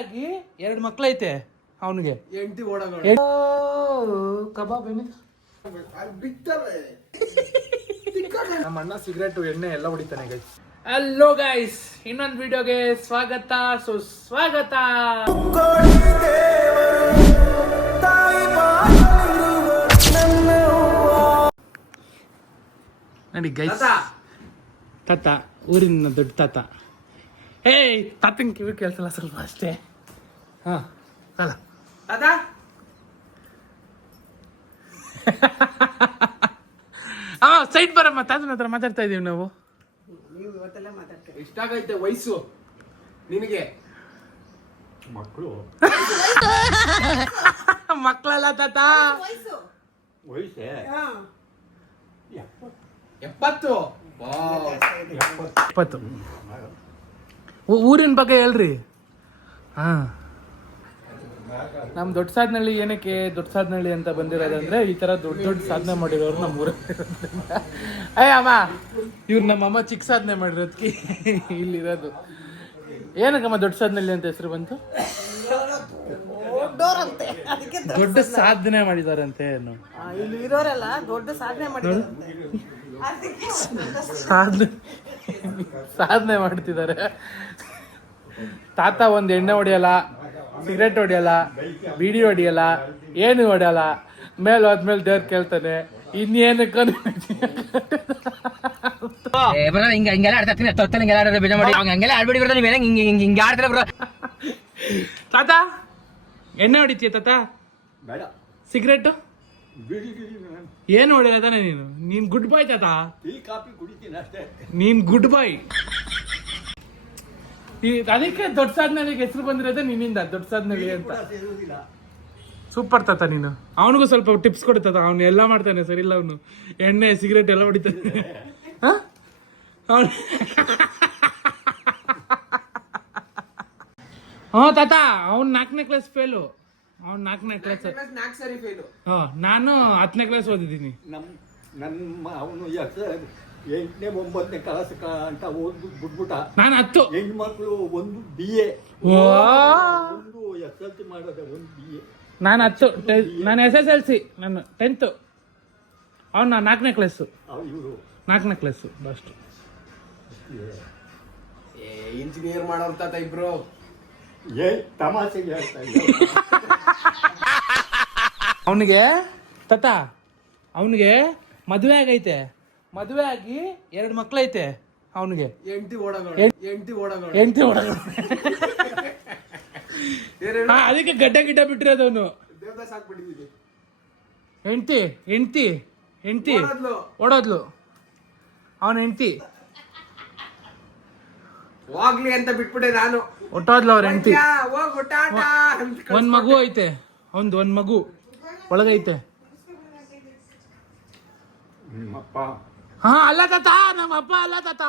ಆಗಿ 2 ಮಕ್ಳೈತೆ ಅವನಿಗೆ. ಎಂಟಿ ಓಡಗಳು ಕಬಾಬ್ ನಮ್ಮ ಅಣ್ಣ ಸಿಗರೇಟ್ ಎಣ್ಣೆ ಎಲ್ಲ ಹೊಡಿತಾನೆ ಗೈಸ್. ಹಲೋ ಗೈಸ್, ಇನ್ನೊಂದು ವಿಡಿಯೋಗೆ ಸ್ವಾಗತ ಸುಸ್ವಾಗತ. ನೋಡಿ ಗೈಸ್, ತಾತ ಊರಿನ ದೊಡ್ಡ ತಾತ. ತಾತನ ಕಿವಿ ಕೇಳಿಸಲ್ಲ ಸ್ವಲ್ಪ ಅಷ್ಟೇ. ಹಾ ಅಲ್ಲ ತಾತ ಸೈಡ್ ಬರಮ್ಮ, ತಾತನ ಹತ್ರ ಮಾತಾಡ್ತಾ ಇದೀವಿ ನಾವು. ಎಷ್ಟಾಗೈತೆ ವಯಸ್ಸು ನಿನಗೆ? ಮಕ್ಕಳಲ್ಲ ತಾತ, ವಯಸ್ಸೇ 70. ಊರಿನ ಬಗ್ಗೆ ಹೇಳ್ರಿ. ಹಾ, ನಮ್ ದೊಡ್ಡ ಸಾಧನಹಳ್ಳಿ ಏನಕ್ಕೆ ದೊಡ್ಡ ಸಾಧನಹಳ್ಳಿ ಅಂತ ಬಂದಿರೋದಂದ್ರೆ ಈ ತರ ದೊಡ್ಡ ದೊಡ್ಡ ಸಾಧನೆ ಮಾಡಿರೋರು ನಮ್ಮ ಊರಲ್ಲಿ. ಅಮ್ಮ, ಇವ್ರು ನಮ್ಮಮ್ಮ ಚಿಕ್ಕ ಸಾಧನೆ ಮಾಡಿರೋದಕ್ಕೆ ಇಲ್ಲಿರೋದು. ಏನಕ್ಕಮ್ಮ ದೊಡ್ಡ ಸಾಧನಹಳ್ಳಿ ಅಂತ ಹೆಸರು ಬಂತು? ದೊಡ್ಡ ಸಾಧನೆ ಮಾಡಿದಾರಂತೆ. ಇರೋರೆಲ್ಲ ದೊಡ್ಡ ಸಾಧನೆ ಮಾಡಿದ್ದಾರೆ, ಸಾಧನೆ ಮಾಡ್ತಿದ್ದಾರೆ. ತಾತ ಒಂದ್ ಎಣ್ಣೆ ಹೊಡಿಯಲ್ಲ, ಸಿಗರೇಟ್ ಹೊಡಿಯಲ್ಲ, ಬೀಡಿ ಹೊಡಿಯಲ್ಲ, ಏನು ಹೊಡಿಯಲ್ಲ. ಮೇಲೆ ಹೋದ್ಮೇಲೆ ದೇವ್ರು ಕೇಳ್ತಾನೆ ಇನ್ನೇನಕ್ಕ ತಾತ ಎಣ್ಣೆ ಹೊಡಿತೀಯ ತಾತ? ಬೇಡ. ಸಿಗರೇಟು ಏನು ಹೊಡಿಯಲ್ಲ ತಾನೆ ನೀನು? ನೀನ್ ಗುಡ್ ಬಾಯ್ ತಾತ. ಟೀ ಕಾಫಿ ಕುಡಿತೀನಿ ಅಷ್ಟೇ. ನೀನ್ ಗುಡ್ ಬಾಯ್. ಅದಕ್ಕೆ ದೊಡ್ಡ ಸಾಧನೆಗೆ ಹೆಸರು ಬಂದಿರೋದೇ ನಿನ್ನಿಂದ, ದೊಡ್ಡ ಸಾಧನೆಗೆ ಅಂತ. ಸೂಪರ್ ತಾತ ನೀನು. ಅವನಿಗೂ ಸ್ವಲ್ಪ ಟಿಪ್ಸ್ ಕೊಡ್ತಾತ. ಅವನು ಎಲ್ಲ ಮಾಡ್ತಾನೆ, ಸರಿ ಇಲ್ಲ ಅವನು. ಎಣ್ಣೆ ಸಿಗರೇಟ್ ಎಲ್ಲ ಹೊಡಿತಾನೆ. ಹಾ ತಾತ, ಅವ್ನ್ 4ನೇ ಕ್ಲಾಸ್ ಫೇಲು. ಅವ್ನ್ 4ನೇ ಕ್ಲಾಸ್, ನಾನು 10ನೇ ಕ್ಲಾಸ್ ಓದಿದ್ದೀನಿ. ಅವನು 8ನೇ 9ನೇ ಕ್ಲಾಸ್ ಅಂತ ಓದ್ಬಿಟ್ಬಿಟ್ಟ. ನಾನು 10. ಹೆಣ್ಮಕ್ಳು ಒಂದು BA, ಒಂದು SLC ಮಾಡೋದೆ, ಒಂದು BA. ನಾನು 10. ನಾನು SSLC, ನಾನು 10th. ಅವ್ನು 4ನೇ ಕ್ಲಾಸು. ಇವರು 4ನೇ ಕ್ಲಾಸು ಅಷ್ಟು. ಇಂಜಿನಿಯರ್ ಮಾಡೋರ್ ತಾತ ಇಬ್ರು. ತಮಾಷೆಗೆ ಹೇಳ್ತಾ ಇದ್ದ. ಅವನಿಗೆ ತಾತ, ಅವನಿಗೆ ಮದುವೆ ಆಗೈತೆ. ಮದುವೆ ಆಗಿ 2 ಮಕ್ಳೈತೆ ಅವನಿಗೆ. ಎಂಟಿ ಓಡಗಳು. ಅದಕ್ಕೆ ಗಡ್ಡ ಬಿಟ್ಟಿರೋದು ಅವನು. ದೇವದಾಸ್ ಹಾಕ್ಬಿಟ್ಟಿದ್ದೀನಿ. ಹೆಂಡತಿ ಓಡೋದ್ಲು. ಅವನ ಹೆಂಡತಿ ಹೋಗ್ಲಿ ಅಂತ ಬಿಟ್ಬಿಟ್ಟೆ ನಾನು. ಒಟ್ಟೋದ್ಲು ಅವ್ರ ಹೆಂಡತಿ. ಒಂದ್ ಮಗು ಐತೆ, ಒಂದ್ ಮಗು ಒಳಗೈತೆ. ಹಾ ಅಲ್ಲ ತಾತ, ನಮ್ಮ ಅಪ್ಪ ಅಲ್ಲ ತಾತ.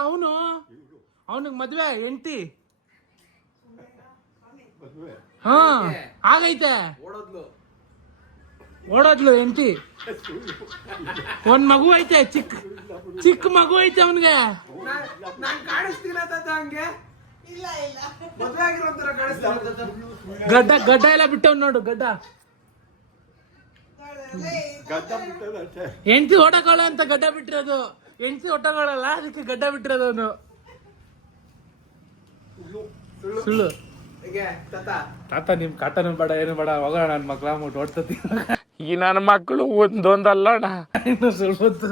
ಅವನಿಗೆ ಮದ್ವೆ, ಹೆಂಡತಿ. ಹಾ ಆಗೈತೆ. ಓಡೋದ್ಲು ಹೆಂಡತಿ. ಒಂದ್ ಮಗು ಐತೆ, ಚಿಕ್ಕ ಮಗು ಐತೆ ಅವನ್ಗೆ. ಗಡ್ಡ ಎಲ್ಲ ಬಿಟ್ಟವ್ ನೋಡು, ಗಡ್ಡ. ಹೆಂಡತಿ ಓಡಕೊಳ್ಳೋ ಅಂತ ಗಡ್ಡ ಬಿಟ್ಟಿರೋದು. ಹೆಂಡತಿ ಒಟ್ಟಕೊಳ್ಳಲ್ಲ, ಅದಕ್ಕೆ ಗಡ್ಡ ಬಿಟ್ಟಿರೋದು ಅವನು. ಸುಳ್ಳು ತಾತ. ನಿಮ್ ಕಾಟನು ಬೇಡ, ಏನು ಬೇಡ, ಹೋಗೋಣ. ನನ್ನ ಮಕ್ಳ ಮುಟ್ಟು ಓಡ್ತತಿ. ಈ ನನ್ನ ಮಕ್ಕಳು ಒಂದೊಂದಲ್ಲ ಇನ್ನು ಸ್ವಲ್ಪ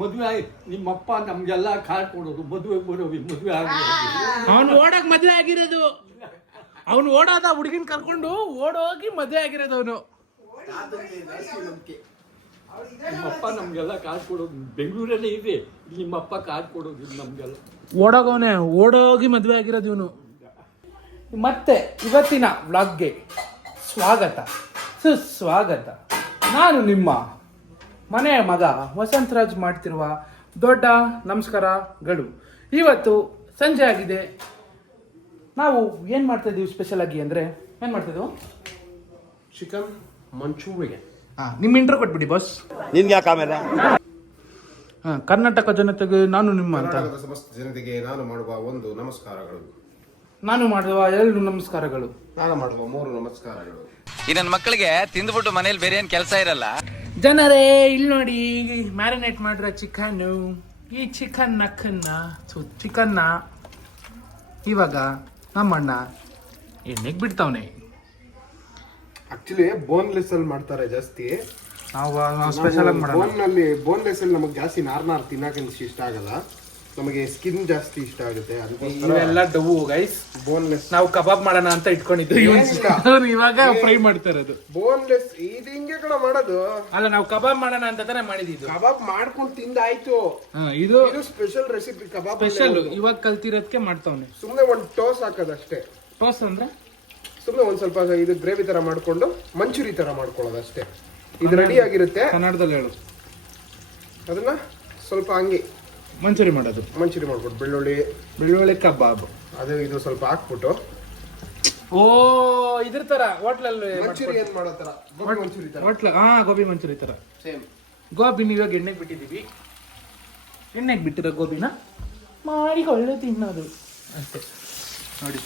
ಮದುವೆ ನಿಮ್ಮಪ್ಪ ನಮ್ಗೆಲ್ಲ ಕಾರ್ ಕೊಡೋದು, ಮದುವೆ ಅವನು ಓಡಕ್ ಮದ್ವೆ ಆಗಿರೋದು. ಅವನು ಓಡೋದ ಹುಡುಗಿನ ಕರ್ಕೊಂಡು ಓಡೋಗಿ ಮದ್ವೆ ಆಗಿರೋದು ಅವನು. ನಿಮ್ಮಪ್ಪ ನಮ್ಗೆಲ್ಲ ಕಾರ್ ಕೊಡೋದು. ಬೆಂಗಳೂರಲ್ಲೇ ಇದೆ ನಿಮ್ಮಪ್ಪ ಕಾರ್ ಕೊಡೋದು ನಮ್ಗೆಲ್ಲ. ಓಡೋಗವನೇ, ಓಡೋಗಿ ಮದ್ವೆ ಆಗಿರೋದು ಇವನು. ಮತ್ತೆ ಇವತ್ತಿನ ವ್ಲಾಗ್ಗೆ ಸ್ವಾಗತ ಸುಸ್ವಾಗತ. ನಾನು ನಿಮ್ಮ ಮನೆಯ ಮಗ ವಸಂತರಾಜ್ ಮಾಡ್ತಿರುವ ದೊಡ್ಡ ನಮಸ್ಕಾರಗಳು. ಇವತ್ತು ಸಂಜೆ ಆಗಿದೆ. ನಾವು ಏನು ಮಾಡ್ತಾ ಇದೀವಿ ಸ್ಪೆಷಲ್ ಆಗಿ ಅಂದರೆ, ಏನು ಮಾಡ್ತಿದ್ವು? Chicken manchurian. ನಿಮ್ಮ ಇಂಟ್ರೋ ಕೊಟ್ಬಿಡಿ ಬಾಸ್. ನಿನ್ಗೆ ಯಾಕೆ ಆಮೇಲೆ? ಕರ್ನಾಟಕ ಜನತೆಗೆ ನಾನು ನಿಮ್ಮ ಅಂತ. ಸಮಸ್ತ ಜನತೆಗೆ ನಾನು ಮಾಡುವ ಒಂದು ನಮಸ್ಕಾರಗಳು. ನಾನು ಮಾಡುವ 2 ನಮಸ್ಕಾರಗಳು. ನಾನು ಮಾಡುವ 3 ನಮಸ್ಕಾರಗಳು. ಈ ನನ್ನ ಮಕ್ಕಳಿಗೆ ತಿಂದ್ಬಿಟ್ಟು ಮನೇಲಿ ಬೇರೆ ಏನ್ ಕೆಲಸ ಇರಲ್ಲ. ಜನರೇ ಇಲ್ಲಿ ನೋಡಿ, ಮ್ಯಾರಿನೇಟ್ ಮಾಡಿರೋ ಚಿಕನ್ನು. ಈ ಚಿಕನ್ನ ಇವಾಗ ನಮ್ಮಣ್ಣ ಎಣ್ಣೆಗೆ ಬಿಡ್ತಾವನೆ. ಆಕ್ಚುಲಿ ಬೋನ್ಲೆಸ್ ಅಲ್ಲಿ ಮಾಡ್ತಾರೆ ಜಾಸ್ತಿ. ನಾವು ಸ್ಪೆಷಲ್ ಆಗಿ ಮಾಡೋಣ. ಬೋನ್ಲೆಸ್ ಅಲ್ಲಿ ನಮಗೆ ಜಾಸ್ತಿ ನಾರ್ ತಿನ್ನಕ್ಕೆ ಇಷ್ಟ ಆಗಲ್ಲ. ನಮಗೆ ಸ್ಕಿನ್ ಜಾಸ್ತಿ ಇಷ್ಟ ಆಗುತ್ತೆ. ಇವೆಲ್ಲ ಡವು ಗೈಸ್. ಬೋನ್ಲೆಸ್ ನಾವು ಕಬಾಬ್ ಮಾಡೋಣ ಅಂತ ಇಟ್ಕೊಂಡಿದ್ವಿ, ಇವಾಗ ಫ್ರೈ ಮಾಡ್ತಾ ಇರೋದು. ಬೋನ್ಲೆಸ್ ಇದು ಹಿಂಗೆ ಕೂಡ ಮಾಡೋದು ಅಲ್ಲ, ನಾವು ಕಬಾಬ್ ಮಾಡೋಣ ಅಂತ ತಾನೇ ಮಾಡಿದ್ದು. ಕಬಾಬ್ ಮಾಡ್ಕೊಂಡು ತಿಂದಾಯ್ತು. ಇದು ಸ್ಪೆಷಲ್ ರೆಸಿಪಿ ಕಬಾಬ್ ಸ್ಪೆಷಲ್ ಇವಾಗ ಕಲ್ತಿರೋದಕ್ಕೆ ಮಾಡ್ತಾವನೆ. ಸುಮ್ನೆ ಒಂದು ಟೋಸ್ ಹಾಕೋದಷ್ಟೇ. ಟೋಸ್ ಅಂದ್ರೆ ಸುಮ್ನೆ ಒಂದ್ ಸ್ವಲ್ಪ ಇದು ಗ್ರೇವಿ ತರ ಮಾಡ್ಕೊಂಡು ಮಂಚೂರಿ ತರ ಮಾಡ್ಕೊಳ್ಳೋದು ಅಷ್ಟೇ. ಇದು ರೆಡಿ ಆಗಿರುತ್ತೆ. ಕನ್ನಡದಲ್ಲಿ ಹೇಳು. ಅದನ್ನ ಸ್ವಲ್ಪ ಹಂಗೆ ಮಂಚೂರಿ ಮಾಡ್ಬಿಟ್ಟು ಬೆಳ್ಳುಳ್ಳಿ ಕಬಾಬ್ ಅದು ಇದು ಸ್ವಲ್ಪ ಹಾಕ್ಬಿಟ್ಟು ಇದ್ರ ತರ ಹೋಟ್ಲಲ್ಲಿ ಮಂಚೂರಿಯನ್ ಮಾಡೋ ತರ, ಗೋಬಿ ಮಂಚೂರಿ ತರ. ಗೋಬಿ ಮಂಚೂರಿ ತರ ಸೇಮ್. ಗೋಬಿನ ಇವಾಗ ಎಣ್ಣೆಗೆ ಬಿಟ್ಟಿದೀವಿ. ಎಣ್ಣೆಗೆ ಬಿಟ್ಟಿರೋ ಗೋಬಿನ ಮಾಡಿಕೊಳ್ಳು ತಿನ್ನೋದು ಅಷ್ಟೇ. ನೋಡಿ,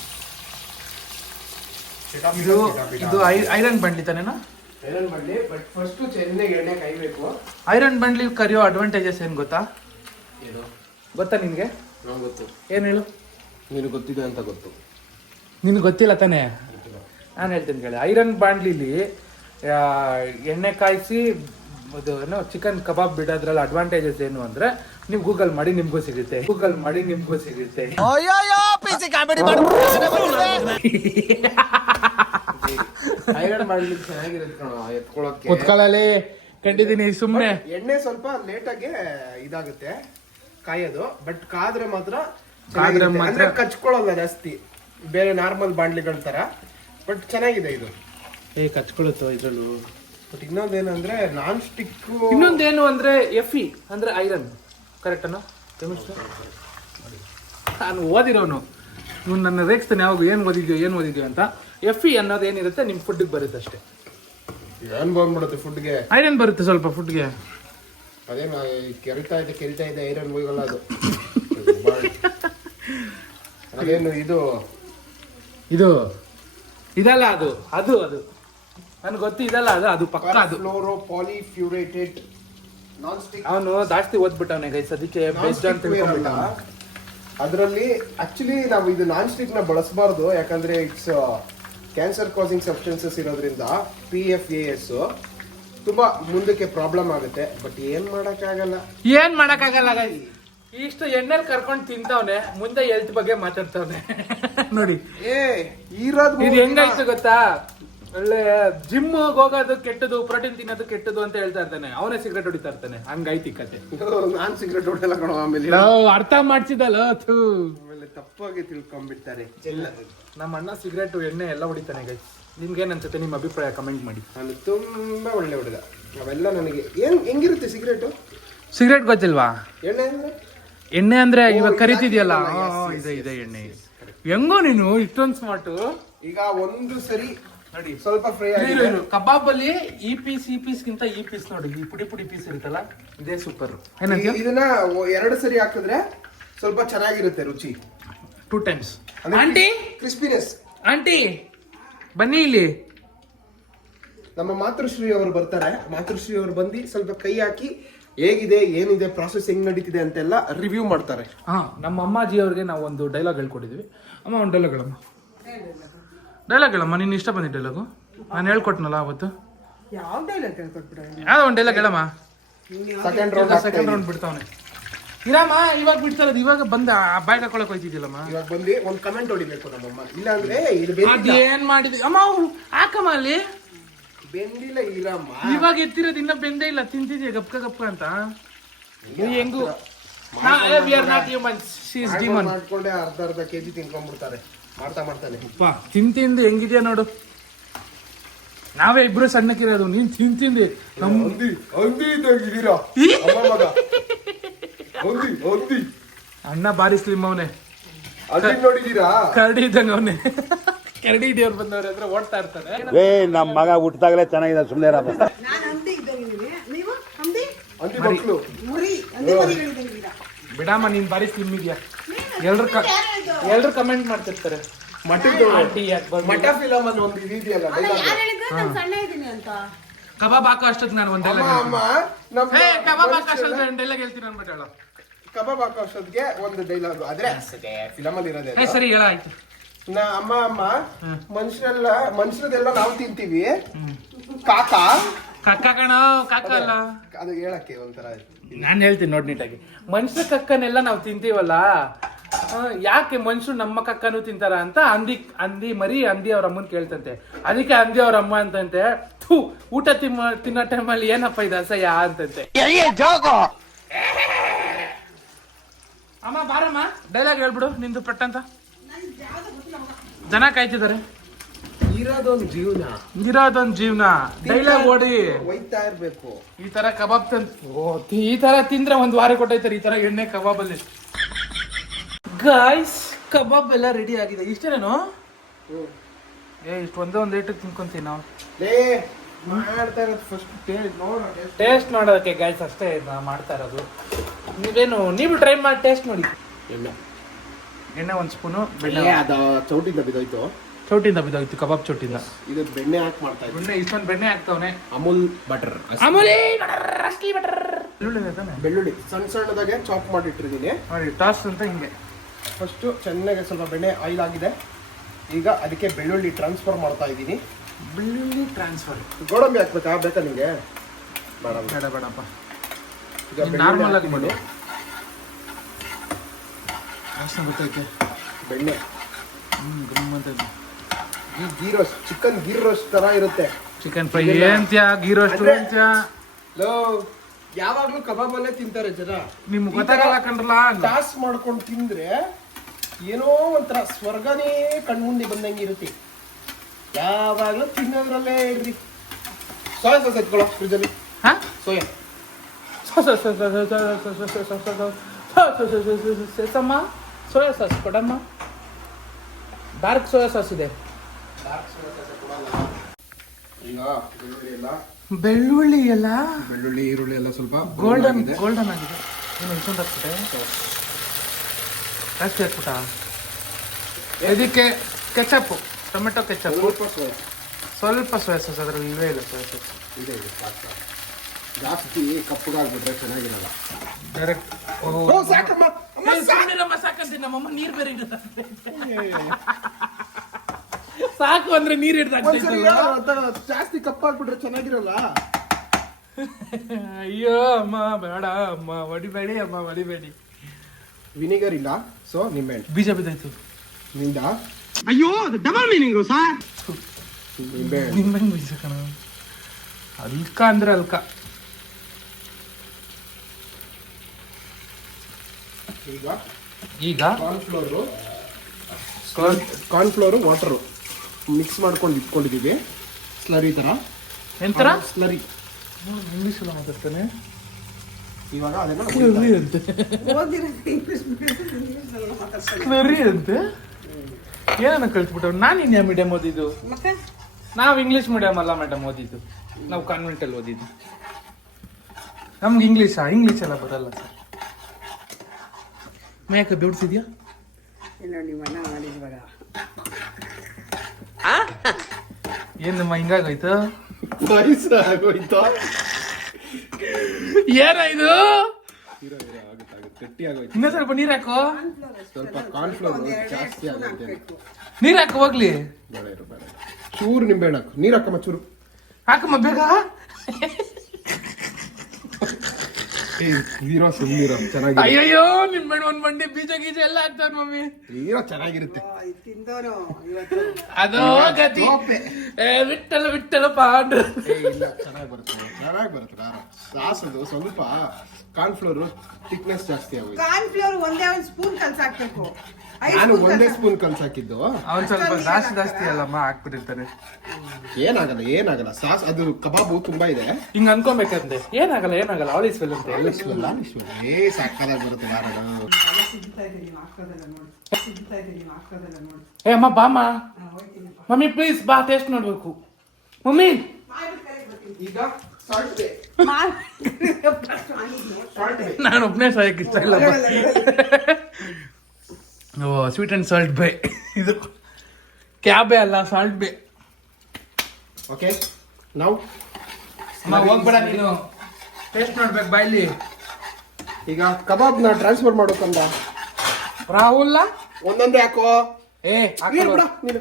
ಇದು ಐರನ್ ಬಂಡ್ಲಿ ತಾನೇನಾ? ಐರನ್ ಬಂಡ್ಲಿ. ಬಟ್ ಫಸ್ಟ್ ಚೆನ್ನಾಗಿ ಎಣ್ಣೆ ಕಾಯ್ಬೇಕು. ಐರನ್ ಬಂಡ್ಲಿ ಕರಿಯೋ ಅಡ್ವಾಂಟೇಜಸ್ ಏನ್ ಗೊತ್ತಾ? ನಿನ್ಗೆ? ಗೊತ್ತು. ಏನ್ ಹೇಳು. ನೀನು ಗೊತ್ತಿದೆ ಅಂತ ಗೊತ್ತು. ನಿನ್ಗೆ ಗೊತ್ತಿಲ್ಲ ತಾನೇ? ನಾನು ಹೇಳ್ತೀನಿ ಕೇಳಿ. ಐರನ್ ಬಾಂಡ್ಲಿಲಿ ಎಣ್ಣೆ ಕಾಯಿಸಿ ಏನೋ ಚಿಕನ್ ಕಬಾಬ್ ಬಿಡೋದ್ರಲ್ಲಿ ಅಡ್ವಾಂಟೇಜಸ್ ಏನು ಅಂದ್ರೆ, ನೀವು ಗೂಗಲ್ ಮಾಡಿ ನಿಮ್ಗೂ ಸಿಗುತ್ತೆ. ಐರನ್ ಬಾಂಡ್ಲಿ ಚೆನ್ನಾಗಿರುತ್ತೆ ಕಣೋ ಎತ್ಕೊಳ್ಳೋಕೆ. ಕುತ್ಕೊಳ್ಳಲಿ ಕಂಡಿದ್ದೀನಿ ಸುಮ್ಮನೆ. ಎಣ್ಣೆ ಸ್ವಲ್ಪ ಲೇಟಾಗಿ ಇದಾಗುತ್ತೆ ಕಾಯೋದು. ಬಟ್ ಕಾದ್ರೆ ಮಾತ್ರ ಕಚ್ಕೊಳ್ಳಲ್ಲ ಜಾಸ್ತಿ, ಬೇರೆ ನಾರ್ಮಲ್ ಬಾಂಡ್ಲಿಗಳ ತರ. ಬಟ್ ಚೆನ್ನಾಗಿದೆ ಇದು. ಕಚ್ಕೊಳ್ಳುತ್ತೋ ಇದ್ರಲ್ಲೂ. ಬಟ್ ಇನ್ನೊಂದೇನಂದ್ರೆ ನಾನ್ ಸ್ಟಿಕ್. ಇನ್ನೊಂದೇನು ಅಂದ್ರೆ ಎಫಿ ಅಂದ್ರೆ ಐರನ್. ಕರೆಕ್ಟ್ ಅನ್ನೋ ಕೆಮಿಸ್ಟ್ರಿ ನಾನು ಓದಿರೋನು. ಇವ್ನು ನನ್ನ ರೇಗಿಸ್ತಾನೆ ಯಾವಾಗ ಏನ್ ಓದಿದ್ಯೋ ಅಂತ. ಎಫಿ ಅನ್ನೋದು ಏನಿರುತ್ತೆ ನಿಮ್ ಫುಡ್ಗೆ ಬರುತ್ತೆ ಅಷ್ಟೇ. ಏನ್ ಬಂದ್ಬಿಡುತ್ತೆ ಫುಡ್ಗೆ? ಐರನ್ ಬರುತ್ತೆ ಸ್ವಲ್ಪ ಫುಡ್ಗೆ. ಅದೇನು ಕೆರಿತಾ ಇದೆ ಐರನ್ ಹೋಗಲ್ಲ ಅದು. ಅದೇನು ಇದು ಇದಲ್ಲ, ಅದು ನನ್ಗೆ ಗೊತ್ತು. ಇದಲ್ಲ, ಅದು ಪಕ್ಕ. ಅದು ಫ್ಲೋರೋಪಾಲಿಫ್ಯೂರೇಟೆಡ್ ನಾನ್ ಸ್ಟಿಕ್. ಅವನು ಜಾಸ್ತಿ ಓದ್ಬಿಟ್ಟವನೇ ಗೈಸ್, ಅದಕ್ಕೆ ಬೆಸ್ಟ್ ಅಂತ ತಿಳ್ಕೊಂಡ್ಬಿಟ್ಟ. ಅದರಲ್ಲಿ ಆಕ್ಚುಲಿ ನಾವು ಇದು ನಾನ್ ಸ್ಟಿಕ್ ನ ಬಳಸಬಾರ್ದು. ಯಾಕಂದ್ರೆ ಇಟ್ಸ್ ಕ್ಯಾನ್ಸರ್ ಕಾಸಿಂಗ್ ಸಬ್ಸ್ಟೆನ್ಸಸ್ ಇರೋದ್ರಿಂದ PFAS ತುಂಬಾ ಮುಂದಕ್ಕೆ ಪ್ರಾಬ್ಲಮ್ ಆಗುತ್ತೆ. ಬಟ್ ಏನ್ ಮಾಡಕ್ಕಾಗಲ್ಲ ಗೈಸ್. ಇಷ್ಟು ಎಣ್ಣೆಲ್ ಕರ್ಕೊಂಡು ತಿಂತವನೆ, ಮುಂದೆ ಹೆಲ್ತ್ ಬಗ್ಗೆ ಮಾತಾಡ್ತವನೆ. ನೋಡಿ ಇದು ಹೆಂಗಾಯ್ತು ಗೊತ್ತಾ? ಒಳ್ಳೆ ಜಿಮ್ ಹೋಗೋದು ಕೆಟ್ಟದು, ಪ್ರೋಟೀನ್ ತಿನ್ನೋದು ಕೆಟ್ಟದು ಅಂತ ಹೇಳ್ತಾ ಇರ್ತಾನೆ. ಅವನೇ ಸಿಗರೇಟ್ ಹೊಡಿತಾ ಇರ್ತಾನೆ. ಹಂಗಾಯ್ತು ಕತೆ. ನಾನ್ ಸಿಗರೇಟ್ ಹೊಡೆಯಲ್ಲ ಕಣೋ. ಆಮೇಲೆ ಅರ್ಥ ಮಾಡ್ಸಿದಲ್ಲ, ಆಮೇಲೆ ತಪ್ಪಾಗಿ ತಿಳ್ಕೊಂಡ್ಬಿಡ್ತಾರೆ. ನಮ್ಮ ಅಣ್ಣ ಸಿಗರೇಟ್ ಎಣ್ಣೆ ಎಲ್ಲ ಹೊಡಿತಾನೆ ಗೈಸ್. ನಿಮ್ಗೇನ್ ಅನ್ಸುತ್ತೆ? ನಿಮ್ಮ ಅಭಿಪ್ರಾಯ ಕಮೆಂಟ್ ಮಾಡಿ. ನಾನು ತುಂಬಾ ಒಳ್ಳೆ ಹುಡುಗ. ಅವೆಲ್ಲ ನನಗೆ ಹೆಂಗಿರುತ್ತೆ ಸಿಗರೇಟ್ ಗೊತ್ತಿಲ್ವಾ? ಎಣ್ಣೆ ಅಂದ್ರೆ ಇವಾಗ ಕರಿತಿದ್ಯಲ್ಲ, ಇದೆ ಎಣ್ಣೆ. ಹೆಂಗೋ ನೀನು ಇಷ್ಟೊಂದು ಸ್ಮಾರ್ಟು. ಈಗ ಒಂದು ಸರಿ ನೋಡಿ ಸ್ವಲ್ಪ ಫ್ರೈ ಆಗಿದೆ. ಕಬಾಬ್ ಅಲ್ಲಿ ಈ ಪೀಸ್ ಗಿಂತ ಈ ಪೀಸ್ ನೋಡಿ, ಈ ಪುಡಿ ಪೀಸ್ ಇರುತ್ತಲ್ಲ, ಇದೇ ಸೂಪರ್. ಇದನ್ನ 2 ಸರಿ ಹಾಕಿದ್ರೆ ಸ್ವಲ್ಪ ಚೆನ್ನಾಗಿರುತ್ತೆ ರುಚಿ. 2 times. Aunty crispiness. ಆಂಟಿ ಬನ್ನಿ ಇಲ್ಲಿ. ನಮ್ಮ ಮಾತೃಶ್ರೀ ಅವರು ಬರ್ತಾರೆ. ಮಾತೃಶ್ರೀ ಅವರು ಬಂದು ಸ್ವಲ್ಪ ಕೈ ಹಾಕಿ ಹೇಗಿದೆ, ಏನಿದೆ, ಪ್ರಾಸೆಸ್ ಹೆಂಗ್ ನಡೀತಿದೆ ಅಂತೆಲ್ಲ ರಿವ್ಯೂ ಮಾಡ್ತಾರೆ. ನಮ್ಮ ಅಮ್ಮಾಜಿ ಅವ್ರಿಗೆ ನಾವು ಒಂದು ಡೈಲಾಗ್ ಹೇಳ್ಕೊಟ್ಟಿದ್ವಿ. ಅಮ್ಮ ಒಂದು ಡೈಲಾಗ್ ಹೇಳಮ್ಮ. ನೀನು ಇಷ್ಟ ಬಂದಿದ್ದ ಡೈಲಾಗು ನಾನು ಹೇಳ್ಕೊಟ್ನಲ್ಲ ಅವತ್ತು. ಯಾವ್ದೋ ಒಂದು ಡೈಲಾಗ್ ಹೇಳಮ್ಮ. Second round ಬಿಡ್ತಾವನೆ. ಇರಮ್ಮ, ಇವಾಗ ಬಿಡ್ತಾ ಇರೋದು. ಇವಾಗ ಬಂದ ಬಾಯ್ ಹಾಕೊಳಕ್ ಹೋಯ್ತಿದ್ದಿಲ್ಲಮ್ಮ. ಇವಾಗ ಬಂದು ಒಂದು ಕಮೆಂಟ್ ಹೊಡಿಬೇಕು ನಮ್ಮಮ್ಮ. ಇಲ್ಲ ಅಂದ್ರೆ ಏನ್ ಮಾಡಿದ್ವಿ ಅಮ್ಮ? ಹಾಕಮ್ಮ ಅಲ್ಲಿ ಬೆಂದಿಲ್ಲ. ಇರಮ್ಮ, ಇವಾಗ ಎತ್ತಿರೋದು ಇನ್ನ ಬೆಂದೇ ಇಲ್ಲ. ತಿಂತಿದ್ಯಾ ಗಪ್ಕ ಅಂತ. ಹೆಂಗು ಮಾಡ್ಕೊಂಡೆ ಅರ್ಧ ಕೆಜಿ ತಿನ್ಕೊಂಡ್ಬಿಡ್ತಾರೆ. ಮಾಡ್ತಾನೆ ತಿಂದು ಹೆಂಗಿದ್ಯಾ ನೋಡು. ನಾವೇ ಇಬ್ರು ಸಣ್ಣಕ್ಕಿರೋದು, ನೀನ್ ತಿಂದು ಅಣ್ಣ ಬಾರಿ ಸ್ಲಿಮ್ ಅವನೇ. ನೋಡಿದೀರಾ? ಕರಡಿ ಇದ್ದಂಗ ಅವನೇ. ಕರಡಿ ಹಿಡಿಯೋರು ಬಂದವ್ರ ಹತ್ರ ಓಡ್ತಾ ಇರ್ತಾನೆ. ನಮ್ಮ ಮಗ ಹುಟ್ಟಿದಾಗಲೇ ಚೆನ್ನಾಗಿದೆ, ಸುಮ್ಮನೆ ಬಿಡಮ್ಮ, ನೀನ್ ಬಾರಿ ಸ್ಲಿಮ್ ಇದೆಯಾ. ಎಲ್ರು ಕಮೆಂಟ್ ಮಾಡ್ತಿರ್ತಾರೆ. ಮಠದ್ದು ಆಂಟಿ ಯಾಕೆ ಬರ್ಲಿ? ಮಠ ಫಿಲಮ್ ಅಲ್ಲಿ ಒಂದು ಇದೆಯಲ್ಲ ಅಲ್ಲ ಯಾರು ಹೇಳಿದ್ರು ನಾನು ಸಣ್ಣ ಇದ್ದೀನಿ ಅಂತ. ಕಬಾಬ್ ಹಾಕೋ ಅಷ್ಟೊತ್ತಿಗೆ ನಾನು ಒಂದೆಲ್ಲ ಅಮ್ಮ ನಮ್ಮ ಹೇ ಕಬಾಬ್ ಹಾಕೋ ಅಷ್ಟೊತ್ತಿಗೆ ಒಂದೆಲ್ಲ ಹೇಳ್ತೀನಿ ಅನ್ಬಿಟ್ಟು ಕಬಾಬ್ ಹಾಕೋ ಅಷ್ಟೊತ್ತಿಗೆ ಒಂದು ಡೈಲಾಗ್ ಆದ್ರೆ ಫಿಲಮ್ ಅಲ್ಲಿ ಇರೋದೇ ಹೇ ಸರಿ ಹೇಳ ಆಯ್ತು. ಅಮ್ಮ ಮನುಷ್ಯರದೆಲ್ಲ ನಾವು ತಿಂತೀವಿ ಕಾಕ ಕಕ್ಕ ಕಣ ಕಕ್ಕ ಅಲ್ಲ, ಅದು ಹೇಳಕ್ಕೆ ಒಂಥರ ನಾನು ಹೇಳ್ತೀನಿ ನೋಡಿ ನೀಟಾಗಿ. ಮನುಷ್ಯ ಕಕ್ಕನೆಲ್ಲ ನಾವು ತಿಂತೀವಲ್ಲ, ಯಾಕೆ ಮನುಷ್ಯರು ನಮ್ಮ ಕಕ್ಕನು ತಿಂತಾರ ಅಂತ ಅಂದಿ ಮರಿ ಅಂದಿ ಅವ್ರ ಅಮ್ಮನ್ ಕೇಳ್ತಂತೆ. ಅದಕ್ಕೆ ಅಂದಿ ಅವ್ರ ಅಮ್ಮ ಅಂತಂತೆ, ಥೂ ಊಟ ತಿನ್ನೋ ಟೈಮಲ್ಲಿ ಏನಪ್ಪ ಇದು ಅಸಹ್ಯ ಅಂತಂತೆ. ಅಮ್ಮ ಬಾರಮ್ಮ ಡೈಲಾಗ್ ಹೇಳ್ಬಿಡು ನಿಂದು ಪಟ್ಟಂತ. ಜನ ಕಾಯ್ತಿದ್ದಾರೆ. ಇರೋದೊಂದು ಜೀವನ ಡೈಲಾಗ್ ಓಡಿ ಒಯ್ತಾ ಇರ್ಬೇಕು. ಈ ತರ ಕಬಾಬ್ ಈ ತರ ತಿಂದ್ರೆ ಒಂದ್ ವಾರ ಕೊಟ್ಟೈತಾರೆ ಈ ತರ ಎಣ್ಣೆ ಕಬಾಬ್ ಅಲ್ಲಿ. ಗಾಯ್ಸ್ ಕಬಾಬ್ ಎಲ್ಲ ರೆಡಿ ಆಗಿದೆ. ಇಷ್ಟೇನೇನು? ಇಷ್ಟು ಒಂದ್ ಲೇಟ್ ತಿನ್ಕೊಂತೀವಿ ನಾವು. ಮಾಡ್ತಾ ಇರೋದು ಫಸ್ಟ್ ಟೇಸ್ಟ್ ಮಾಡೋದಕ್ಕೆ ಗಾಯ್ಸ್ ಅಷ್ಟೇ ಮಾಡ್ತಾ ಇರೋದು. ನೀವು ಟ್ರೈ ಮಾಡಿ ಟೇಸ್ಟ್ ನೋಡಿ. ಎಣ್ಣೆ ಒಂದ್ ಸ್ಪೂನು, ಬೆಣ್ಣೆ ಅದು ಚೌಟಿಂದ ಬಿದ್ದೋಯ್ತು. ಚೌಟಿಂದ ಬಿದ್ದೋಯ್ತು, ಕಬಾಬ್ ಚೌಟಿಂದ. ಇದು ಬೆಣ್ಣೆ ಹಾಕಿ ಮಾಡ್ತಾ ಇದ್ದೀನಿ. ಇಷ್ಟೊಂದು ಬೆಣ್ಣೆ ಹಾಕ್ತವನೆ. ಅಮೂಲ್ ಬಟರ್, ಬೆಳ್ಳುಳ್ಳಿ ಸಣ್ಣ ಸಣ್ಣದಾಗೆ ಚಾಪ್ ಮಾಡಿಟ್ಟಿದ್ದೀನಿ ನೋಡಿ. ಟಾಸ್ ಅಂತ ಹಿಂಗೆ ಫಸ್ಟು ಚೆನ್ನಾಗಿ ಸ್ವಲ್ಪ ಬೆಣ್ಣೆ ಆಯಿಲ್ ಆಗಿದೆ. ಈಗ ಅದಕ್ಕೆ ಬೆಳ್ಳುಳ್ಳಿ ಟ್ರಾನ್ಸ್ಫರ್ ಮಾಡ್ತಾ ಇದ್ದೀನಿ. ಬೆಳ್ಳುಳ್ಳಿ ಟ್ರಾನ್ಸ್ಫರ್. ಗೋಡಂಬಿ ಹಾಕ್ಬೇಕಾ? ಬೇಕಾ ನಿಮಗೆ? ಬೇಡಪ್ಪ. ಈಗ ನಾರ್ಮಲ್ ಆಗಿ ಬೆಳ್ಳುಳ್ಳಿ ಗೊತ್ತೈತೆ. ಬೆಣ್ಣೆ ghee roast, chicken ghee roast ತರ ಇರುತ್ತೆ. ಚಿಕನ್ ಫ್ರೈ ಏನ್ತ್ಯಾ, ಗೀ ರೋಸ್ಟ್ ಏನ್ತ್ಯಾ? ಯಾವಾಗ್ಲೂ ಕಬಾಬ್ ಅಲ್ಲೇ ತಿಂತಾರೆ ಜನ. ನಿಮ್ಗೆ ಗೊತ್ತಾಗಲ್ಲ ಕಣ್ರಲ್ಲ. ಟಾಸ್ ಮಾಡ್ಕೊಂಡು ತಿಂದ್ರೆ ಏನೋ ಒಂಥರ ಸ್ವರ್ಗನೇ ಕಣ್ಮುಂದೆ ಬಂದಂಗೆ ಇರುತ್ತೆ. ಯಾವಾಗ್ಲೂ ತಿನ್ನೋದ್ರಲ್ಲೇ ಇರ್ರಿ. ಸೋಯಾ ಸಾಸ್ ಎತ್ಕೊಳ್ಳೋ ಫ್ರಿಜ್ಜಲ್ಲಿ. ಸೋಯಾ ಸೇಸಮ್ಮ, ಸೋಯಾ ಸಾಸ್ ಕೊಡಮ್ಮ. ಡಾರ್ಕ್ ಸೋಯಾ ಸಾಸ್ ಇದೆ. ಈಗ ಬೆಳ್ಳುಳ್ಳಿ ಎಲ್ಲ ಬೆಳ್ಳುಳ್ಳಿ ಈರುಳ್ಳಿ ಎಲ್ಲ ಸ್ವಲ್ಪ ಗೋಲ್ಡನ್ ಆಗಿದೆ. ಏನು ಇಷ್ಟೊಂದು ಹಾಕ್ಬಿಟ್ಟೆ? ಜಾಸ್ತಿ ಹಾಕ್ಬಿಟ್ಟ. ಇದಕ್ಕೆ ಕೆಚಪ್ಪು, ಟೊಮೆಟೊ ಕೆಚಪ್, ಸ್ವಲ್ಪ ಸೋಯಾ ಸಾಸ್. ಅದ್ರಲ್ಲಿ ಇವೇ ಇಲ್ಲ ಸೋಯಾ ಸಾಸ್. ಇದೆ ಜಾಸ್ತಿ ಕಪ್ಪಗಾಗ್ಬಿಟ್ರೆ ಚೆನ್ನಾಗಿರಲ್ಲ. ಡೈರೆಕ್ಟ್ ಸಾಕಮ್ಮ. ಸಾಕಂತೀನಿ. ನಮ್ಮಮ್ಮ ನೀರು ಬೇರೆ ಇಡುತ್ತೆ. ಸಾಕು ಅಂದ್ರೆ ನೀರು ಜಾಸ್ತಿ ಕಪ್ಪಾಗ್ಬಿಟ್ರೆ ಚೆನ್ನಾಗಿರಲ್ಲ. ಅಯ್ಯೋ ಅಮ್ಮ ಬೇಡ ಅಮ್ಮ, ಹೊಡಿಬೇಡಿ ಅಮ್ಮ, ಹೊಡಿಬೇಡಿ. ವಿನಿಗರ್ ಇಲ್ಲ, ಸೊ ನಿಂಬೆಹಣ್ಣು. ಬೀಜ ಬಿದ್ದಾಯ್ತು ನಿಂದ. ಅಯ್ಯೋ ಡಬಲ್ ಮೀನಿಂಗ್ ಸರ್. ನಿಂಬೆಹಣ್ಣು ಬೀಜ ಕಣ. ಅಲ್ಕ ಅಂದ್ರೆ ಅಲ್ಕ. ಈಗ ಕಾರ್ನ್ಫ್ಲೋರು ವಾಟರು ಮಿಕ್ಸ್ ಮಾಡ್ಕೊಂಡು ಇಟ್ಕೊಂಡಿದ್ದೀವಿ. ಸ್ಲರಿ ಥರ. ಎಂತರ? ಸ್ಲರಿ. ಇಂಗ್ಲೀಷ್ ಎಲ್ಲ ಮಾತಾಡ್ತಾನೆ ಇವಾಗ ಅದನ್ನ ಸ್ಲರಿ ಅಂತೆ. ಸ್ಲರಿ ಅಂತೆ. ಏನನ್ನ ಕಳ್ಸ್ಬಿಟ್ಟವ್? ನಾನು ಇಂಡಿಯಾ ಮೀಡಿಯಂ ಓದಿದ್ದು. ನಾವು ಇಂಗ್ಲೀಷ್ ಮೀಡಿಯಂ ಅಲ್ಲ ಮೇಡಮ್ ಓದಿದ್ದು. ನಾವು ಕಾನ್ವೆಂಟಲ್ಲಿ ಓದಿದ್ದು. ನಮ್ಗೆ ಇಂಗ್ಲೀಷ್ ಎಲ್ಲ ಬರಲ್ಲ ಸರ್. ಮೇಕ ಬೆಡ್ಸಿದ್ಯಾ? ಏನಮ್ಮ ಹಿಂಗಾಗೋಯ್ತು? ಆಗೋಯ್ತು. ಏನಾಯ್ತು? ಗಟ್ಟಿ ಆಗೋಯ್ತು. ಇನ್ನೂ ಸ್ವಲ್ಪ ನೀರ್ ಹಾಕೋ. ಸ್ವಲ್ಪ ಕಾರ್ನ್ಫ್ಲೋರ್ ಜಾಸ್ತಿ ಆಗುತ್ತೆ. ನೀರ್ ಹಾಕೋ ಹೋಗ್ಲಿ. ಬೇಡ. ಚೂರು ನಿಂಬೆಹಣ್ಣು ಹಾಕು. ನೀರು ಹಾಕಮ್ಮ ಚೂರು. ಹಾಕಮ್ಮ ಬೇಗ. ಹೀರೋ ಸುಮ್ಮನಿರೋ ಚೆನ್ನಾಗಿ. ಅಯ್ಯಯ್ಯೋ ನಿಂಬೆಹಣ್ಣು ಒಂದ್ ಮಂಡಿ ಬೀಜ ಗೀಜ ಎಲ್ಲ ಹಾಕ್ತಾರ ಮಮ್ಮಿ. ಹೀರೋ ಚೆನ್ನಾಗಿರುತ್ತೆ. ಅದು ಗತಿ. ವಿಟ್ಟಲ ಪಾಂಡು. ಇಲ್ಲ ಚೆನ್ನಾಗಿ ಬರುತ್ತೆ. ಸಾಸದು ಸ್ವಲ್ಪ ಕಾರ್ನ್ಫ್ಲೋರ್ ಥಿಕ್ನೆಸ್ ಜಾಸ್ತಿ ಆಗೋಯ್ತು. ಕಾರ್ನ್ಫ್ಲೋರ್ ಒಂದೇ ಒಂದು ಸ್ಪೂನ್ ಕಲ್ಸಾಕ್ಬೇಕು. ನಾನು ಒಂದೇ ಸ್ಪೂನ್ ಕಲ್ಸಾಕಿದ್ದು. ಅವನ್ ಸ್ವಲ್ಪ ಜಾಸ್ತಿ ಅಲ್ಲಮ್ಮ ಹಾಕ್ಬಿಟ್ಟಿರ್ತಾನೆ. ಏನಾಗಲ್ಲ ಸಾಸ್. ಅದು ಕಬಾಬು ತುಂಬಾ ಇದೆ. ಹಿಂಗ ಅನ್ಕೋಬೇಕಂತೆ. ಏನಾಗಲ್ಲ ಆಲಿಸ್ ವೆಲ್ ಅಂತ. ಸಾಕಾದಾಗ ಬರುತ್ತೆ. ಏ ಅಮ್ಮ ಬಾಮ್ಮ. ಮಮ್ಮಿ ಪ್ಲೀಸ್ ಬಾ, ಟೇಸ್ಟ್ ನೋಡ್ಬೇಕು ಮಮ್ಮಿ. ಈಗ ಸಾಲ್ಟ್ ಇದೆ. ನಾನು ಒಬ್ಬನೇ ಸಾಯಕ್ಕೆ ಇಷ್ಟ ಇಲ್ಲ. ಓ ಸ್ವೀಟ್ ಅಂಡ್ ಸಾಲ್ಟ್ ಬೈ ಇದು ಕ್ಯಾಬೆ ಅಲ್ಲ ಸಾಲ್ಟ್ ಬೇ. ಓಕೆ ನಾವು ಹೋಗ್ಬೇಡ ನೀನು, ಟೇಸ್ಟ್ ನೋಡ್ಬೇಕು ಬಾಯ್ಲಿ. ಈಗ ಕಬಾಬ್ನ ಟ್ರಾನ್ಸ್ಫರ್ ಮಾಡೋಕಂದ ರಾಹುಲ್ ಒಂದೊಂದೇ ಹಾಕೋ. ಏ ನೀನು ಬಿಡ, ನೀನು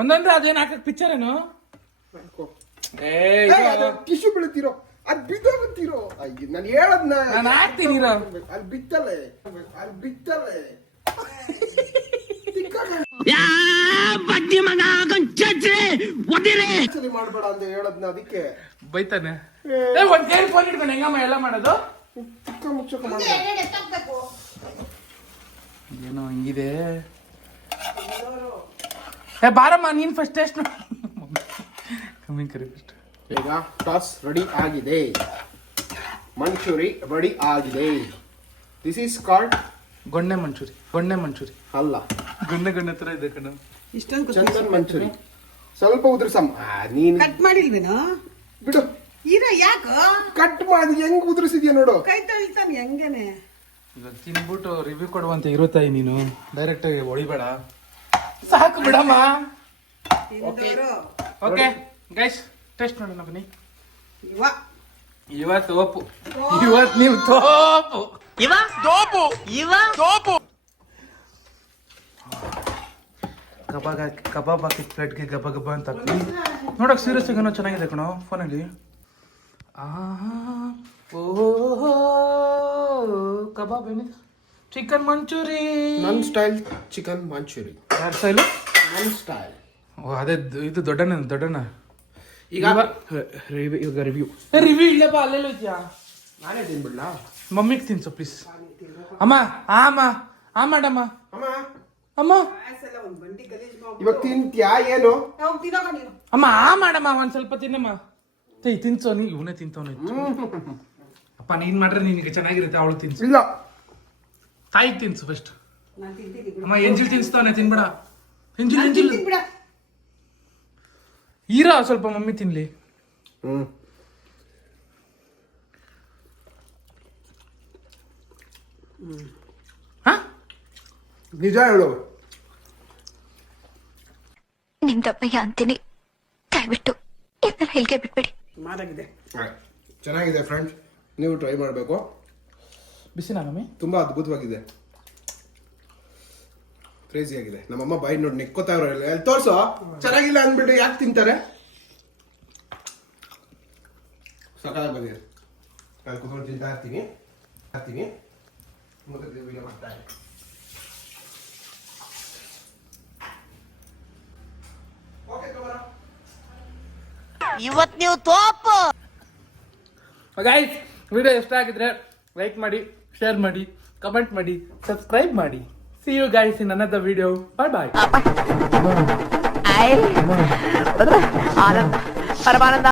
ಒಂದೊಂದ್ರೆ ಅದೇನ್ ಹಾಕಕ್ ಪಿಕ್ಚರ್ ಏನು? ಹಾಕೋ. ಏ ಟಿಶ್ಯೂ ಬೀಳ್ತಿರೋ, ಅದ್ ಬಿದ್ದೋಗ್ತಿರೋ. ನಾನು ಹೇಳದ್ನ ನಾನು ಹಾಕ್ತೀನಿ ಇರೋ. ಅಲ್ಲಿ ಬಿತ್ತಲೆ, ಅಲ್ಲಿ ಬಿತ್ತಲೆ. ಮಾಡ್ಬೇಡ ಅಂತ ಹೇಳದ್ನ, ಅದಕ್ಕೆ ಬೈತಾನೆ. ಒಂದ್ ಕೈ ಫೋನ್ ಇಟ್ಕೊಂಡು ಹೆಂಗಮ್ಮ ಎಲ್ಲ ಮಾಡೋದು? ಚಿಕ್ಕ ಮುಚ್ಚಕ ಮಾಡ. ಏನೋ ಹಿಂಗಿದೆ. ಏ ಬಾರಮ್ಮ ನೀನ್ ಫಸ್ಟ್ ಟೇಸ್ಟ್ ಕಮ್ಮಿ ಕರಿ ಫಸ್ಟ್. ಈಗ ಟಾಸ್ ರೆಡಿ ಆಗಿದೆ, ಮಂಚೂರಿ ರೆಡಿ ಆಗಿದೆ. ದಿಸ್ ಈಸ್ ಕಾಲ್ಡ್ ಗೊಣ್ಣೆ ಮಂಚೂರಿ. ಗೊಣ್ಣೆ ಮಂಚೂರಿ ಅಲ್ಲ, ಗೊಣ್ಣೆ ಗೊಣ್ಣೆ ತರ ಇದೆ ಕಣ. ಇಷ್ಟೊಂದು ಚಂದನ್ ಮಂಚೂರಿ. ಸ್ವಲ್ಪ ಉದುರ್ಸಮ್ಮ. ನೀನ್ ಕಟ್ ಮಾಡಿಲ್ವೇನೋ? ಬಿಡು, ಇರೋ ಯಾಕೋ ಕಟ್ ಮಾಡಿ ಹೆಂಗ್ ಉದುರಿಸಿದ್ಯಾ ನೋಡು. ಕೈ ತೊಳಿತಾನೆ ಹೆಂಗೇನೆ. ಈಗ ತಿನ್ಬಿಟ್ಟು ರಿವ್ಯೂ ಕೊಡುವಂತ ಇರುತ್ತಾಯಿ ನೀನು. ಡೈರೆಕ್ಟ್ ಆಗಿ ಹೊಡಿಬೇಡ, ಸಾಕು ಬಿಡಮ್ಮ. ತಿಂದೋರು ಓಕೆ ಗೈಸ್, ಟೇಸ್ಟ್ ನೋಡೋಣ ಬನ್ನಿ. ಇವ ಇವತ್ತು ಓಪು, ಇವತ್ತು ನೀವು ತೋಪು. ಕಬಾಬ್ ಹಾಕಿ ಪ್ಲೇಟ್ಗೆ ಗಬ ಗಬ ಅಂತ ಹಾಕಿ ನೋಡಕ್ ಸೀರಿಯಸ್ ಆಗಿ ಚೆನ್ನಾಗಿದೆ ಕಣೋ ಫೋನಲ್ಲಿ. ಓಹೋ ಕಬಾಬ್ ಏನಿದೆ? ಚಿಕನ್ ಮಂಚೂರಿ. ನನ್ ಸ್ಟೈಲ್ ಚಿಕನ್ ಮಂಚೂರಿ. ಯಾರ ಸ್ಟೈಲು? ನನ್ ಸ್ಟೈಲ್. ಓ ಅದೇ ಇದು ದೊಡ್ಡಣ್ಣ. ಈಗ ಈಗ ರಿವ್ಯೂ. ರಿವ್ಯೂ ಇಲ್ಲಪ್ಪ, ಅಲ್ಲೆಲ್ಲ ಇದೆಯಾ? ನಾನೇ ತಿನ್ಬಿಡ್ಲಾ? ಮಮ್ಮಿಗೆ ತಿನ್ಸು ಪ್ಲೀಸ್. ಅಮ್ಮ ಮಾಡಮ್ಮ. ಅಮ್ಮ ಅಮ್ಮ ಆಸೆಲ್ಲ ಒಂದ್ ಬಂಡಿ ಗಲೀಜ್ ಇವಾಗ ತಿಂತ್ಯಾ ಏನು? ನಾವು ತಿನ್ನೋಕ ನೀನು. ಅಮ್ಮ ಮಾಡಮ್ಮ, ಒಂದ್ ಸ್ವಲ್ಪ ತಿನ್ನಮ್ಮ. ತಿನ್ಸೋ ನೀ, ಇವನೇ ತಿಂತವನು. ಅಪ್ಪ ನೀನ್ ಮಾಡ್ರೆ ನಿನಗೆ ಚೆನ್ನಾಗಿರುತ್ತೆ, ಅವಳು ತಿನ್ಸು. ಇಲ್ಲ, ತಾಯಿಗೆ ತಿನ್ಸು ಫಸ್ಟ್. ನಾನು ತಿಂತೀನಿ ಬಿಡು. ಅಮ್ಮ ಎಂಜಿಲ್ ತಿನ್ಸ್ತಾವನೆ, ತಿನ್ಬೇಡ. ಎಂಜಿಲ್ ತಿಂತೀನಿ ಬಿಡ. ಈರಾ ಸ್ವಲ್ಪ ಮಮ್ಮಿ ತಿನ್ಲಿ. ನಿಜ ಹೇಳು. ನಿಮ್ದಪ್ಪಯ್ಯ ಅಂತೀನಿ, ದಯವಿಟ್ಟು ಇದನ್ನ ಹೇಳಿಕೆ ಬಿಟ್ಬಿಡಿ. ಮಾರಾಗಿದೆ. ಚೆನ್ನಾಗಿದೆ ಫ್ರೆಂಡ್ಸ್, ನೀವು ಟ್ರೈ ಮಾಡಬೇಕು. ಬಿಸಿನಾ ಮಮ್ಮಿ? ತುಂಬಾ ಅದ್ಭುತವಾಗಿದೆ, ಕ್ರೇಜಿ ಆಗಿದೆ. ನಮ್ಮಮ್ಮ ಬಾಯಿ ನೋಡಿ ನೆಕ್ಕೋತಾ ಇರೋಲ್ಲ. ಅಲ್ಲಿ ತೋರ್ಸೋ, ಚೆನ್ನಾಗಿಲ್ಲ ಅಂದ್ಬಿಟ್ಟು ಯಾಕೆ ತಿಂತಾರೆ? ಸಕಾಲ ಬಂದಿದೆ, ನಾನು ಕುತ್ಕೊಂಡು ತಿಂತಾ ಇರ್ತೀನಿ. ಮತ್ತೆ ವಿಡಿಯೋ ಮಾಡ್ತಾ ಇರ್ತೀನಿ. ಇವತ್ ನೀವು ತೋಪ. ಗೈಸ್ ವಿಡಿಯೋ ಇಷ್ಟ ಆಗಿದ್ರೆ ಲೈಕ್ ಮಾಡಿ, ಶೇರ್ ಮಾಡಿ, ಕಮೆಂಟ್ ಮಾಡಿ, ಸಬ್ಸ್ಕ್ರೈಬ್ ಮಾಡಿ. See you guys in another video. Bye bye. Paramananda.